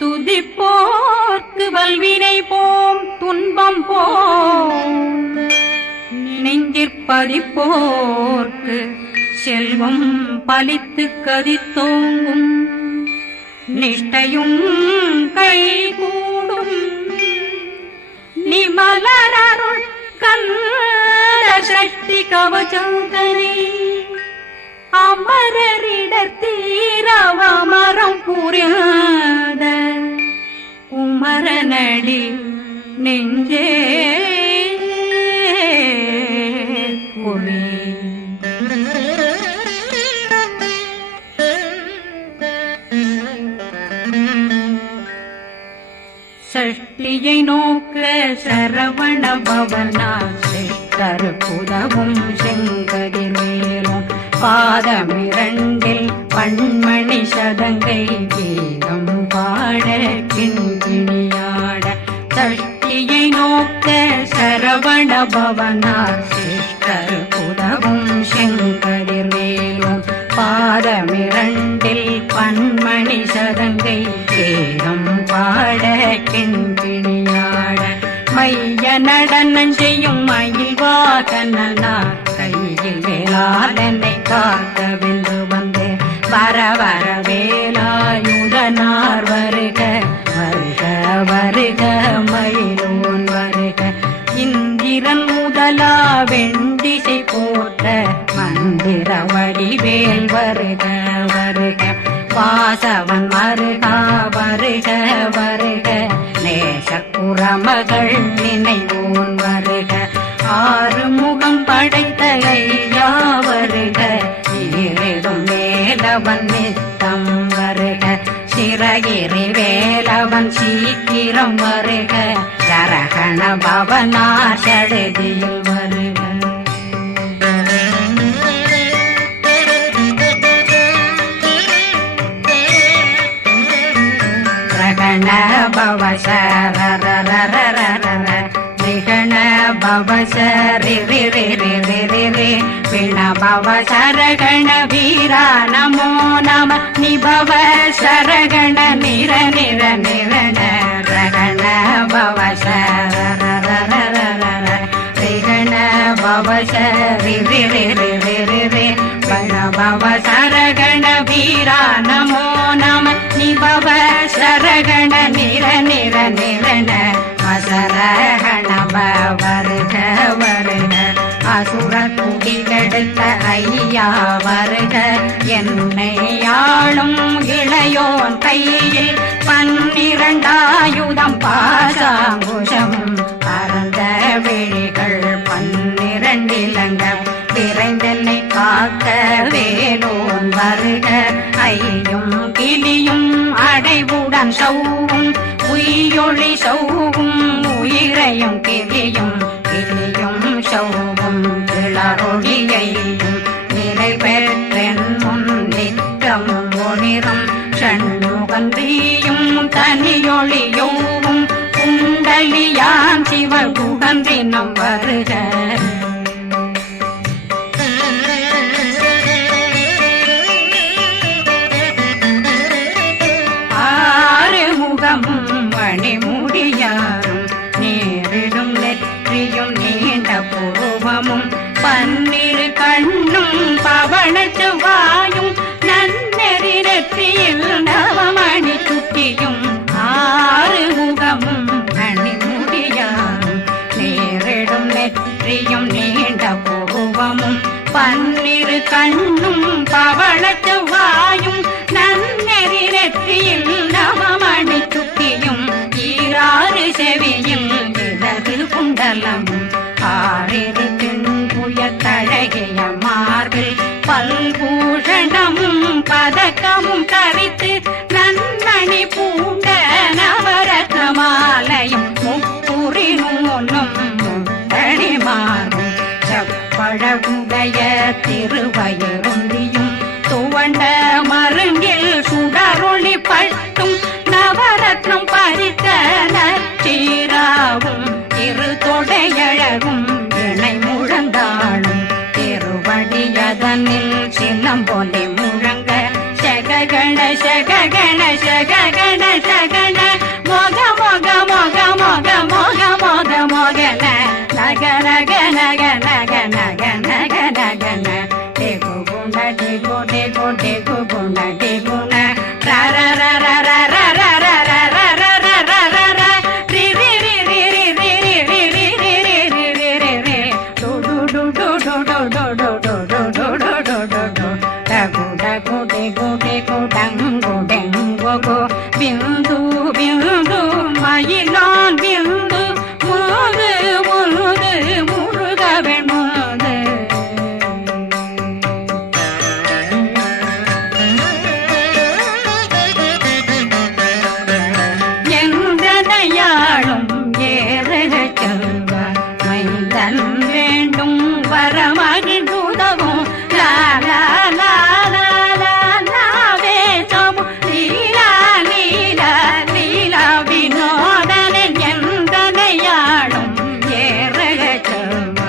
துதிப்போர்க்கு வல்வினை போம் துன்பம் போம் நெஞ்சிற்பதிப்போர்க்கு செல்வம் பலித்து கதித்தோங்கும் நிஷ்டையும் கைகூடும் நிமலரருள் கந்த சக்தி கவசந்தனை அமரரிடத்தீரவமரம் புரியாத குமரனடி நெஞ்சே குமி சஷ்டியை நோக்க சரவண பவனா சிஷ்டர் புதவும் செங்கதிர் மேலும் பாதமிரண்டில் பண்மணி சதங்கை கீதம் பாட கிண்கிணியாட சஷ்டியை நோக்க சரவண பவனா சிஷ்டர் புதவும் செங்கதிர் மேலும் பாதமிரண்டில் பண்மணி சதங்கை கீதம் பாட கிண்கிணியாட மைய நடனம் செய்யும் மயில் வாகனார் கையில் வேளாளனை காக்க வென்று வந்து வர வர வேலாயுதனார் வருக வருக வருக மயிலோன் வருக இந்திரன் முதலா வெண்டிசை போட்ட மந்திர வடிவேல் வருக வருக வாசவன் மருகா வருக வருக நேசக்குறமகள் நினைவோன் வருக ஆறுமுகம் படைத்த ஐயா வருக ஈரிடும் வேலவன் நித்தம் வருக சிறகிரி வேலவன் சீக்கிரம் வருக சரகண பவனா சடுதியில் வருக பவ சரரரரரர நிகண பவ சரி ரி ரி ரி ரி ரி ரி விண பவ சரகண வீரா நமோ நம நிபவ சரகண நிர நிர நிரண ரகண பவ சரரரரரர விகண பவ சரி ரி ரி ரி ரி ரி ரி வண பவ சரகண வீரா நமோ நம நிபவ சரகண நிர நிர நிரண அசரகண வருக வருக அசுர குடிகெடுத்த ஐயா வருக என்னை ஆளும் இளையோன் கையில் 12 பாசாங்குஷம் பரந்த விழிகள் 12 இலங்க விரைந்தென்னை காக்க வேலோன் வருக ஐயும் கிளியும் அடைவுடன் சௌவும் உயிரொளி சௌவும் உயிரையும் கிளியும் கிளியும் சௌவும் கிளரொளியையும் நிலை பெற்றென் முன் நிற்கும் ஒளிரும் ஷண்முகந்தியும் தனியொளியோவும் குண்டலியான் சிவ குகந்தினம் வருக மணிமுடியாரும் நேரிடும் நெற்றியும் நீண்ட பூவமும் 12 கண்ணும் பவன செவ்வாயும் நன்னெறி நெற்றியில் நவமணி சுட்டியும் 6 முகமும் மணிமுடியாரும் நேரிடும் நெற்றியும் நீண்ட பூவமும் 12 கண்ணும் பவன செவ்வாயும் நன்னெறி நெற்றியில் நவமணி சுட்டியும் 6 செவியும் இடது குண்டலமும் 6 தின்புய தழகிய மார்பில் பல்பூஷணமும் பதக்கமும் தரித்து நன்மணி பூண்ட நவரத்ன மாலையும் முப்புரி நூலும் முத்தணிமாறும் செப்பழகுடைய திருவயருந்தியும் துவண்ட மருங்கில் சுடரொளி பட்டும் நவரத்னம் பறித்த நச்சீராவும் இரு தொடையழகும் இணை முழந்தாளும் திருவடியதனில் சின்னம் போலே முழங்க சககண சககண சககண சகண நக நக நக நக நக நக நக ந டேகு குண டேகு டேகு டேகு குண டேகு ந ர ர ர ர ர ர ர ர ர ர ர ர ர ர ர ரி ரி ரி ரி ரி ரி ரி ரி ரி ரி ரி ரி ரி ரி ரி டு டு டு டு டு டு டு டு டு டு டு டு டு டு டு டகு டகு டேகு டேகு டங்கு டெங்கு கு பிந்து பிந்து மயிலான் பிந்து முது முது முருகவன் முது எந்தனையாளும் ஏறக செல்வ மைந்தன் வேண்டும் வரமகிழ்ந்துதவும் லா லா லா லா லா லாவே சமு லீலா லீலா லீலா வினோதனன் எந்தனையாளும் ஏறக செல்வ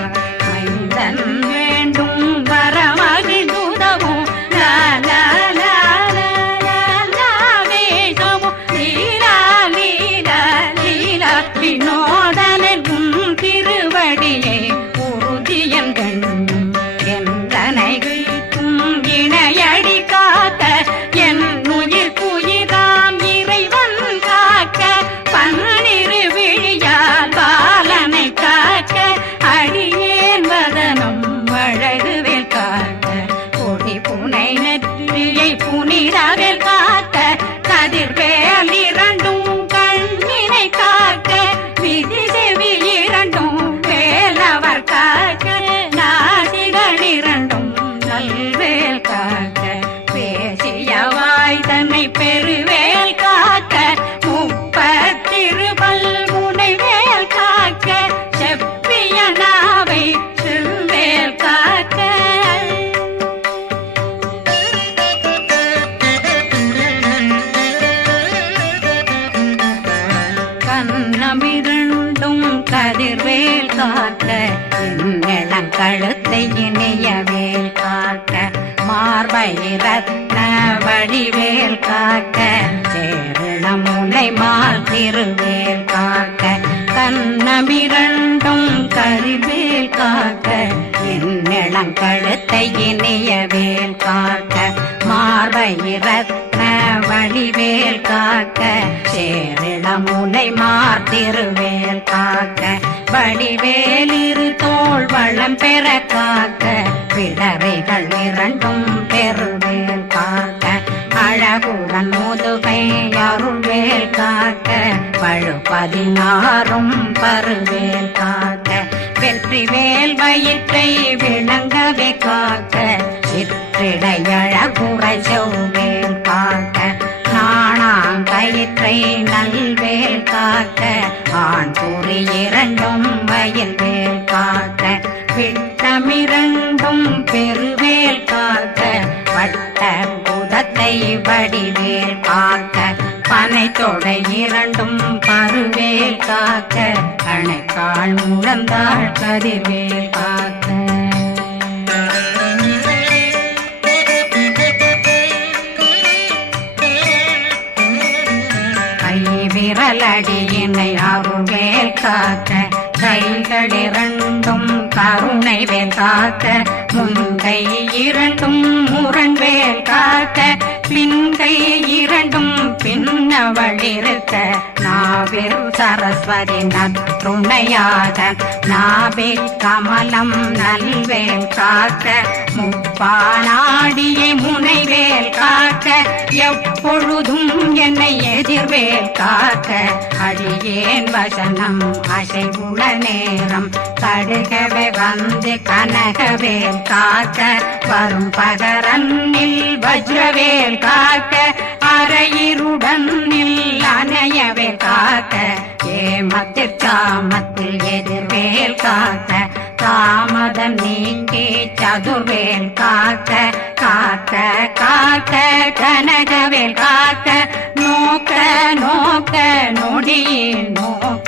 மைந்தன் வேண்டும் வரமகிழ்ந்துதவும் லா லா லா லா லா லாவே சமு லீலா லீலா லீலா வினோதனன் உன் திருவடியை உறுதியன் கண்ணும் எந்தனைகளுக்கும் இணையடி காக்க என் உயிர் குயிராம் இறைவன் காக்க பன்னிரு விழியால் பாலனை காக்க அடியேன் வதனம் அழகுவேல் காக்க கொடி புனை நெற்றியை புனிதவேல் காக்க கதிர்வேல் இரண்டும் கண்ணினை காக்க விதி செவி இரண்டும் வேலவர் காக்க நாசிகள் இரண்டும் நல்வேல் காக்க பேசிய வாய் தன்னை பெருவேல் காக்க முப்பத்திருபல் முனைவேல் காக்க செப்பிய நாவை செவ்வேல் காக்க கண்ணமிரண்டும் கதிர்வேல் காக்க இளம் கழுத்தை இணையவேல் காக்க மார்பை ரத்ன வடிவேல் காக்க சேரணம் முனை மால் திருவேல் காக்க கண்ணமிரண்டும் கரிவேல் காக்க இளம் கழுத்தை இணையவேல் காக்க மார்பை ரத்ன வடிவேல் காக்க சேரிளம் முனை மார்த்திருவேல் காக்க வடிவேல் இரு தோள் வளம் பெற காக்க பிடரைகள் இரண்டும் பெருவேல் காக்க அழகுடன் முதுகை அருள்வேல் காக்க பழு 16 பருவேல் காக்க வெற்றி வேல் வயிற்றை விளங்கவே காக்க சிற்றிடையழகுறை செவ்வேல் காக்க நாணாங்கயிற்றை நல்வேல் காக்க ஆண் குறி இரண்டும் வயல்வேல் காக்க விட்டமிரண்டும் பெருவேல் காக்க வட்ட புதத்தை வடிவேல் காக்க பனை தொடை இரண்டும் பருவேல் காக்க அணைக்கால் முழந்தாள் கதிர்வேல் காக்க விரலடியினை அருள்வேல் காக்க கைகள் இரண்டும் கருணை வேல் காக்க முன்கை இரண்டும் முரண்வேல் காக்க பின்கை இரண்டும் பின்னவளிருக்க நாவில் சரஸ்வதி நற்றுணையாக நாவில் கமலம் நல்வேல் காக்க முப்பானாடியை முனைவேல் காக்க எப்பொழுதும் என்னை எதிர்வேல் காக்க அடியேன் வசனம் அசைவுள்ள நேரம் கடுகவே வந்து கனகவேல் காக்க வரும் பகரன்னில் வஜ்ரவேல் காக்க அரையிருடன் அணையவேல் காக்க ஏமத்தில் சாமத்தில் எதிர்வேல் காக்க தாமதம் நீக்கி சதுர்வேல் காக்க காக்க காக்க கனகவேல் காக்க நோக்க நோக்க நொடியில் நோக்க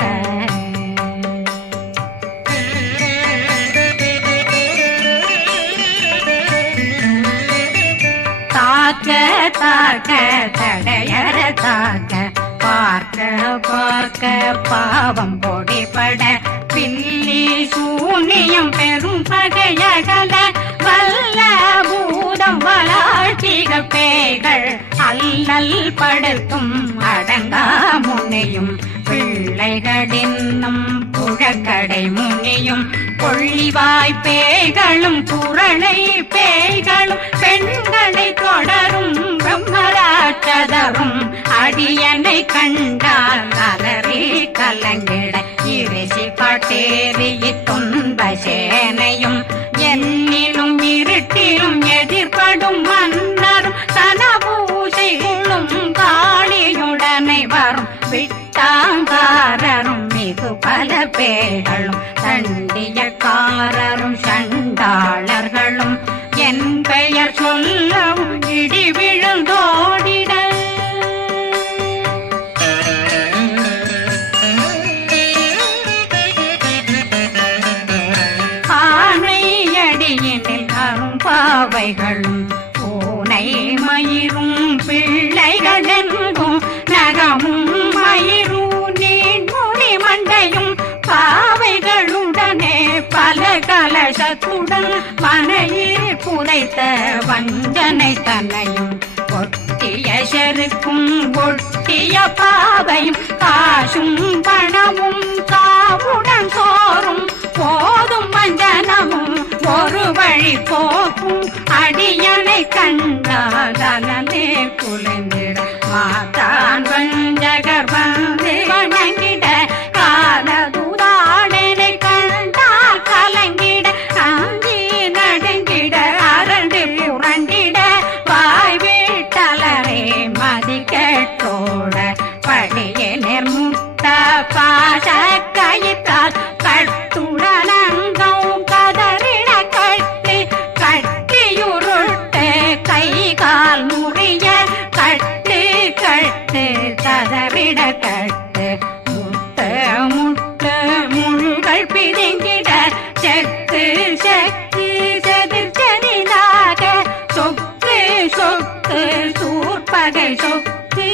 தாக்க தாக்க தடையற தாக்க பார்க்க பார்க்க பாவம் பொடிபட பில்லி சூனியம் பெரும் பகையகல வல்ல பூதம் வளாட்டிக பேய்கள் அல்லல் படுத்தும் அடங்கா முனையும் பிள்ளைகளின்னும் புழக்கடை முனியும் கொள்ளிவாய் பேய்களும் குரளை பேய்களும் பெண்களை தொடரும் பிரம்மராட்சதரும் அடியனை கண்டால் அலறி கலங்கிட இரிசி காட்டேறி துன்ப சேனையும் என்னிலும் இருட்டிலும் எதிர்படும் மன்னரும் சனபூசைகளும் காளியுடனை வரும் விட்டாங்காரரும் மிகு பல பேர்களும் தண்டியக்காரரும் சண்டாளர்களும் என் பெயர் சொல்லவும் இடி விழுந்தோடிட ஆனையடியினில் அரும்பாவைகளும் பூனை மயிரும் பிள்ளைகளெங்கும் நகமும் மயிரும் நீண்முடி மண்டையும் பாவைகளுடனே பல கலசத்துடன் மனையில் புதைத்த வஞ்சனை தன்னையும் ஒட்டிய செருக்கும் ஒட்டிய பாவையும் காசும் பணமும் காவுடன் சோறும் போதும் வஞ்சனமும் ஒரு வழி போக்கும் அடியனை கண்டாலே குலைந்திட மாதான் வஞ்சகர் வந்து வணங்கிட காலதுதாடனை கண்டால் கலங்கிட அஞ்சி நடுங்கிட அரண்டு புரண்டிட வாய் வீட்டலரே மதி கேட்டோட படியே நிர்முட்ட பாச கயிற்றால் கட்டுடலங்கம் கதறிட கட்டி கட்டியுருட்டு கை கால் முறிய கட்டு கட்டு கதறிட கட்டு முட்ட முட்ட முள்கள் பிதுங்கிட செக்கு செக்கு செதிர் செதிலாக சொக்கு சொக்கு சூர்பகை சொக்கு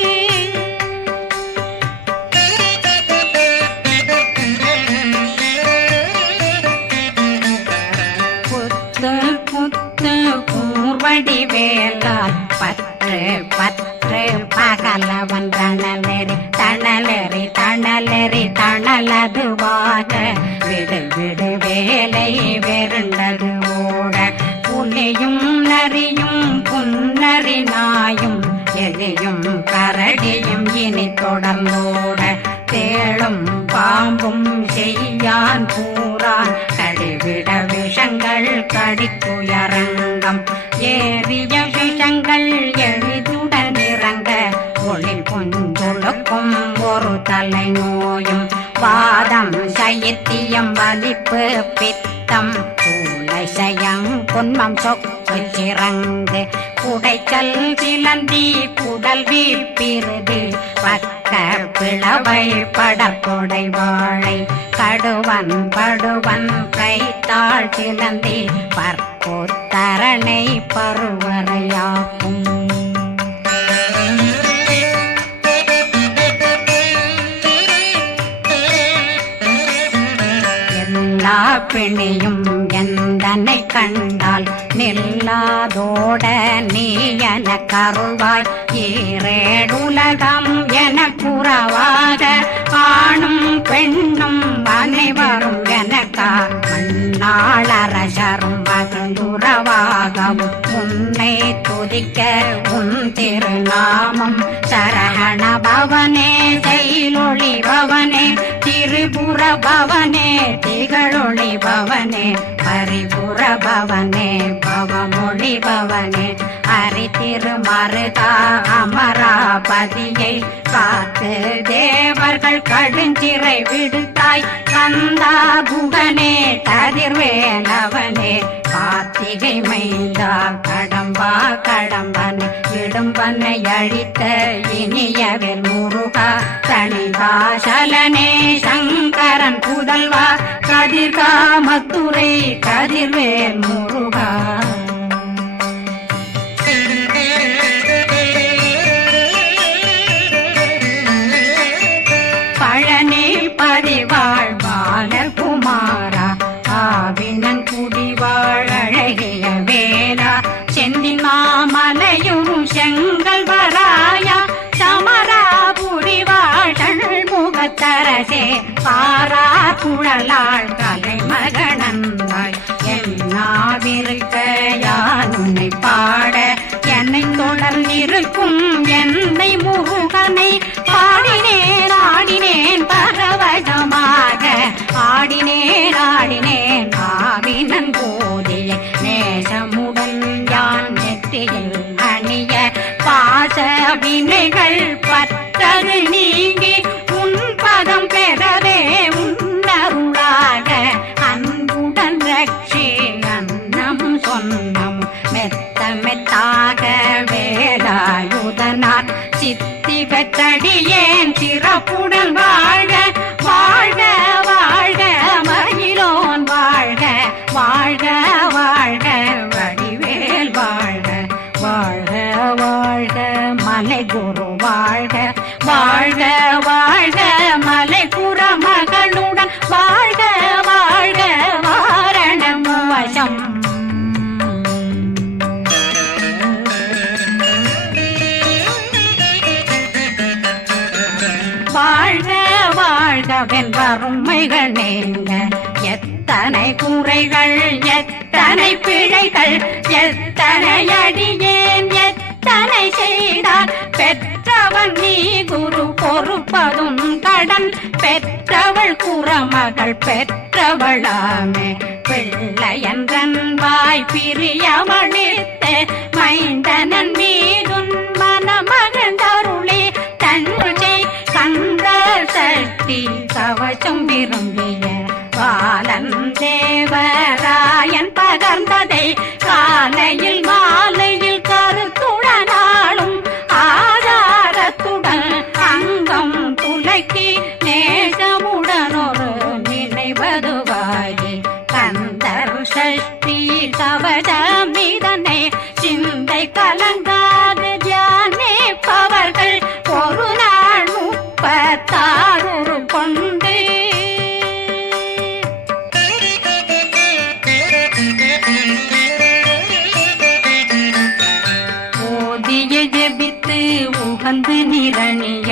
புத்து புத்து கூர்வடி வேலால் பற்று பற்று பகலவன் தணலெறி தணலெறி தணலெறி தணலதுவாக விடு விடு வேலை வெருண்டது ஓட புலியும் நரியும் புன்னரி நாயும் எலியும் கரடியும் இனி தொடர்ந்தோட தேளும் பாம்பும் செய்யான் பூரான் கடிவிட விஷங்கள் கடித்துயரங்கம் ஏறிய விஷங்கள் எளிதுடன் இறங்க ஒளி பொஞ்சொழுக்கும் ஒரு தலை நோயும் வாதம் சைத்தியம் வலிப்பு பித்தம் சயம் பொன்மம் சொக்கு சிறங்கு குடைச்சல் சிலந்தி குடல் வீப்பிருது பக்க பிளவை படற்கொடை வாழை கடுவன் படுவன் கைத்தாள் சிலந்தி பற்போத்தரணை பருவரையாக்கும் எல்லா பிணியும் எந்தனை கண்டால் நில்லாதோட நீ என கருள்வாய் ஈரேடுலகம் என புறவாக ஆணும் பெண்ணும் அனைவரும் எனக்கா மண்ணாளரசரும் மகந்துறவாகவும் உன்னை துதிக்க உன் திருநாமம் சரகண பவனே செயலொளி பவனே திரிபுர பவனே திகழொளி பவனே பரிபுர பவனே பவமொழி பவனே அரி திருமருதா அமராபதியை காத்து தேவர்கள் கடுஞ்சிறை விடுத்தாய் கந்தா குகனே கதிர்வேலவனே கார்த்திகை மைந்தா கடம்பா கடம்பனை இடும்பனை அழித்த இனியவில் முருகா தனிவாசலனே சங்கரன் புதல்வா கதிர்காமத்துறை கதிர்வேல் முருகா மலையும் செங்கல் வராயா சமராபுரி வாழல் முகத்தரசே பாரா குழலாள் கலைமகனந்தாய் என்னாவிருக்க யான் உன்னை பாட என்னை தொடர்ந்திருக்கும் என்னை முருகனை பாடினேன் ஆடினேன் பரவசமாக ஆடினேன் ஆடினேன் ஆவினன் போதிய நேசமுடன் யான் நெற்றியில் அணிய பாச வினைகள் பற்றது நீங்கி உன் பதம் பெறவே உன்னருளாக அன்புடன் ரட்சி அன்னம் சொன்னம் மெத்த மெத்தாக வேலாயுதனார் சித்தி பெற்றடியேன் சிறப்புடன் வாழ்க வாழ்க வாழ்க மகிழோன் வாழ்க வாழ்க வாழ்க வடிவேல் வாழ்க வாழ்க வாழ்க மலை குரு வாழ்க வாழ்க வாழ்க மலை குற மகளுடன் வாழ்க வாழ்க வாரணம் வசம் வாழ்க வாழ்க வென்றருமைகள் நீங்க எத்தனை குறைகள் எத்தனை பிழைகள் எத்தனை அடியேன் எத்தனை செய்தார் பெற்றவன் நீ குரு பொறுப்பதும் கடன் பெற்றவள் குறமகள் பெற்றவளாமே பிள்ளையன்றன் வாய் பிரியமளித்த மைந்தனன் மீதுன் மனமகந்தருளே தன்னை கந்த சக்தி கவசம் விரும்பிய பாலன் தேவராயன் பகர்ந்ததை காலையில் மாலையில் கருத்துடனாலும் ஆதாரத்துடன் அங்கம் துலக்கி நேசமுடனொரு நினைவதுவாகி கந்தர் சஷ்டி கவசமிதனை சிந்தை கலங்காது தியானிப்பவர்கள் ஒரு நாள் 36 கொண்டு ஓதிய ஜெபித்து உகந்து நிரணிய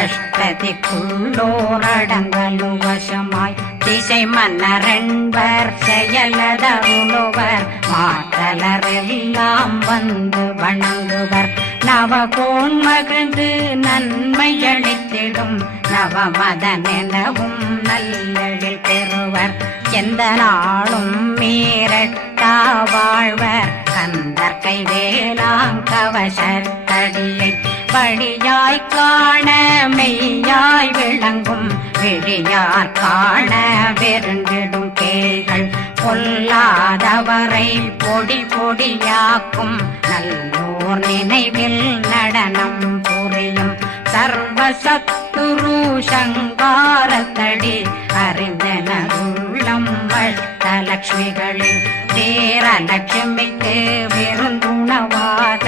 அஷ்டதிக்குள்ளோரடங்கலும் வசமாய் திசை மன்னரென்பர் செயலதருளுவர் மாற்றலரெல்லாம் வந்து வணங்குவர் நவகோன் மகிழ்ந்து நன்மை அளித்திடும் நவமதனெனவும் நல்லெழில் பெறுவர் எந்த நாளும் மீறட்டா வாழ்வர் கந்தர் கைவேலாம் கவசத்தடியை வழியாய் காண மெய்யாய் விளங்கும் விழியார் காண வெருண்டிடும் கேள்கள் பொல்லாதவரை பொடி பொடியாக்கும் நல்லோர் நினைவில் நடனம் புரியும் சர்வசத்துரு சங்காரத்தடி அறிந்தனருள்ளம் வட்டலட்சுமிகளில் தேரலட்சுமிக்கு விருந்துணவாக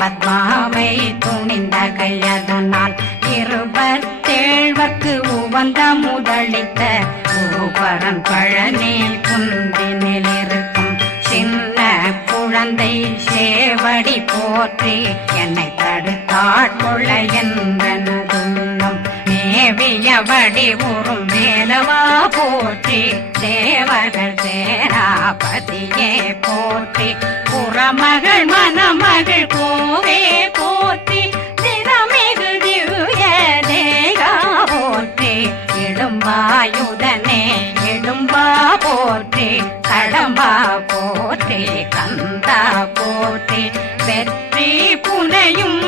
பத்மாவை துணிந்த கையதனால் 27 உவந்த முதலித்த ஊபரன் பழனில் குந்தினில் இருக்கும் சின்ன குழந்தை சேவடி போற்றி என்னை தடுத்தாட்கொள்ள என்றனதுள்ளம் மேவிய வடிவுறும் வேலவா போற்றி தேவர்கள் சேராபதியே போற்றி புறமகள் மணமகள் கோவே போற்றி தினமிகு திவ்ய தேகா போற்றி இடும்பாயுதனே இடும்பா போற்றி கடம்பா போற்றி கந்தா போற்றி வெற்றி புனையும்